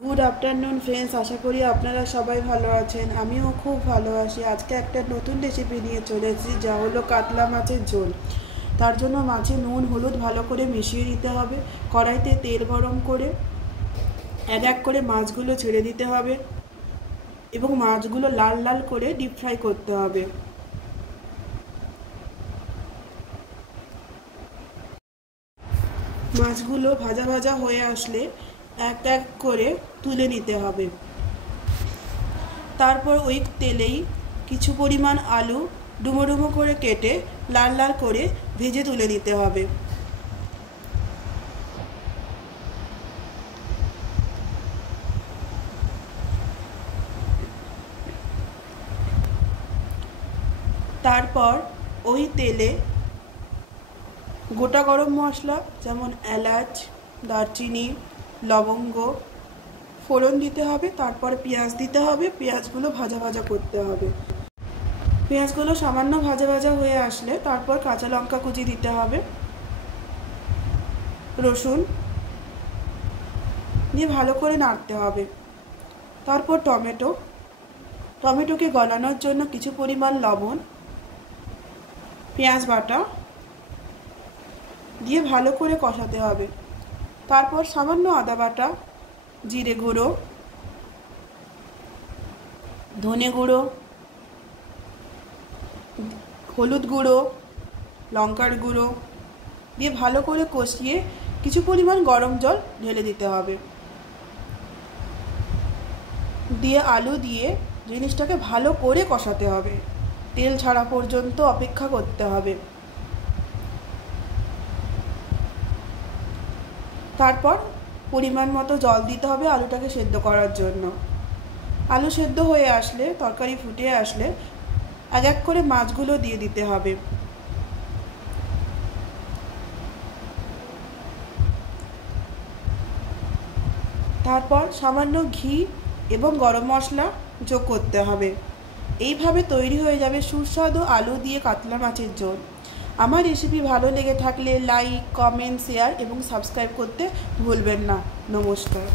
Good afternoon friends, আশা করি আপনারা সবাই ভালো আছেন। আমিও খুব ভালো আছি। আজকে একটা নতুন রেসিপি নিয়ে চলে এসেছি, যা হলো কাতলা মাছের ঝোল। তার জন্য মাছে নুন হলুদ ভালো করে মিশিয়ে দিতে হবে। কড়াইতে তেল গরম করে এক এক করে মাছগুলো ছেড়ে দিতে হবে এবং মাছগুলো লাল লাল করে ডিপ ফ্রাই করতে হবে। মাছগুলো ভাজা ভাজা হয়ে আসলে এক এক করে তুলে নিতে হবে। তারপর ওই তেলেই কিছু পরিমাণ আলু ডুমো ডুমো করে কেটে লাল লাল করে ভেজে তুলে নিতে হবে। তারপর ওই তেলে গোটা গরম মশলা যেমন এলাচ, দারচিনি, লবঙ্গ ফোড়ন দিতে হবে। তারপর পেঁয়াজ দিতে হবে। পেঁয়াজগুলো ভাজা ভাজা করতে হবে। পেঁয়াজগুলো সামান্য ভাজা ভাজা হয়ে আসলে তারপর কাঁচা লঙ্কা কুচি দিতে হবে, রসুন দিয়ে ভালো করে নাড়তে হবে। তারপর টমেটোকে গলানোর জন্য কিছু পরিমাণ লবণ, পেঁয়াজ বাটা দিয়ে ভালো করে কষাতে হবে। তারপর সামান্য আদা বাটা, জিরে গুঁড়ো, ধনে গুঁড়ো, হলুদ গুঁড়ো, লঙ্কার গুঁড়ো দিয়ে ভালো করে কষিয়ে কিছু পরিমাণ গরম জল ঢেলে দিতে হবে। দিয়ে আলু দিয়ে জিনিসটাকে ভালো করে কষাতে হবে। তেল ছাড়া পর্যন্ত অপেক্ষা করতে হবে। তারপর পরিমাণ মতো জল দিতে হবে আলুটাকে সেদ্ধ করার জন্য। আলু সেদ্ধ হয়ে আসলে, তরকারি ফুটে আসলে এক এক করে মাছগুলো দিয়ে দিতে হবে। তারপর সামান্য ঘি এবং গরম মশলা যোগ করতে হবে। এইভাবে তৈরি হয়ে যাবে সুস্বাদু আলু দিয়ে কাতলা মাছের ঝোল। আমার রেসিপি ভালো লেগে থাকলে লাইক, কমেন্ট, শেয়ার এবং সাবস্ক্রাইব করতে ভুলবেন না। নমস্কার।